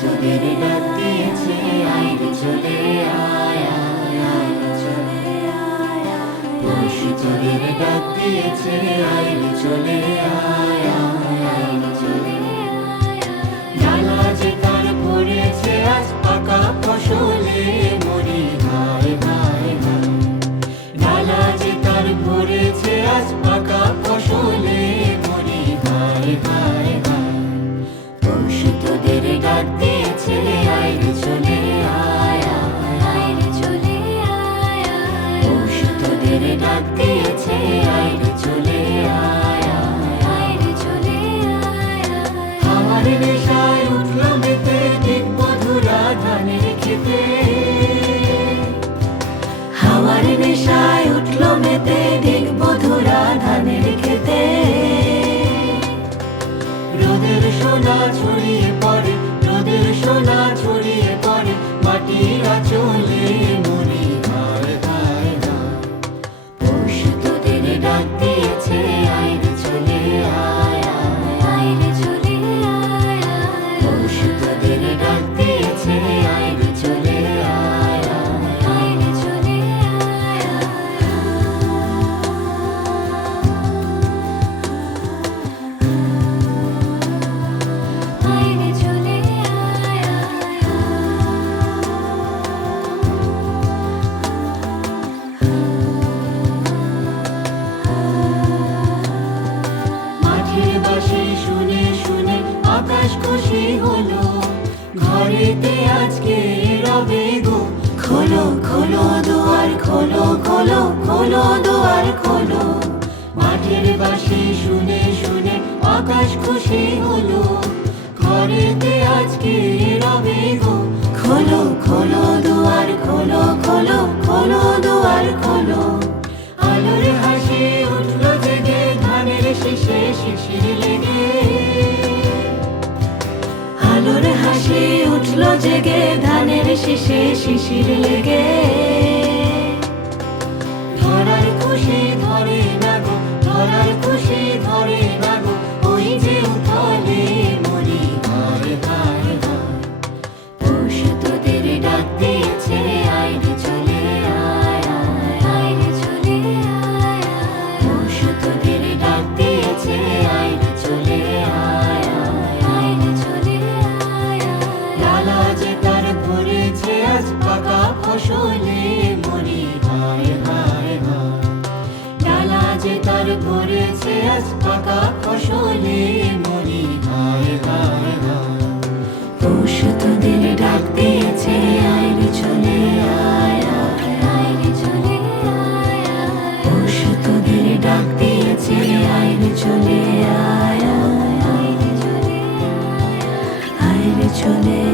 চোখের ডাক দিয়েছে আইরে চলে আয় আইরে চলে আয় পরশু চোখের ডাক দিয়েছে আইরে চলে আয়। ডাক দিয়েছে আইরে চলে আকাশ খুশি হলো। ঘরেতে আজকে রবে গো। খোলো খোলো, দুয়ার খোলো খোলো খোলো, দুয়ার খোলো। মাঠের পাশে শুনে শুনে আকাশ খুশি হলো। ঘরেতে আজকে রবে গো। খোলো খোলো, দুয়ার খোলো খোলো খোলো, দুয়ার খোলো। she she she গাছ পাকা ফসলে মরি আয় হায় হায় পৌষত দিলে ডাক দিয়েছে আইরে চলে আয় আয় আইরে চলে আয় আয় পৌষত চলে আয় আয় আইরে চলে আয় চলে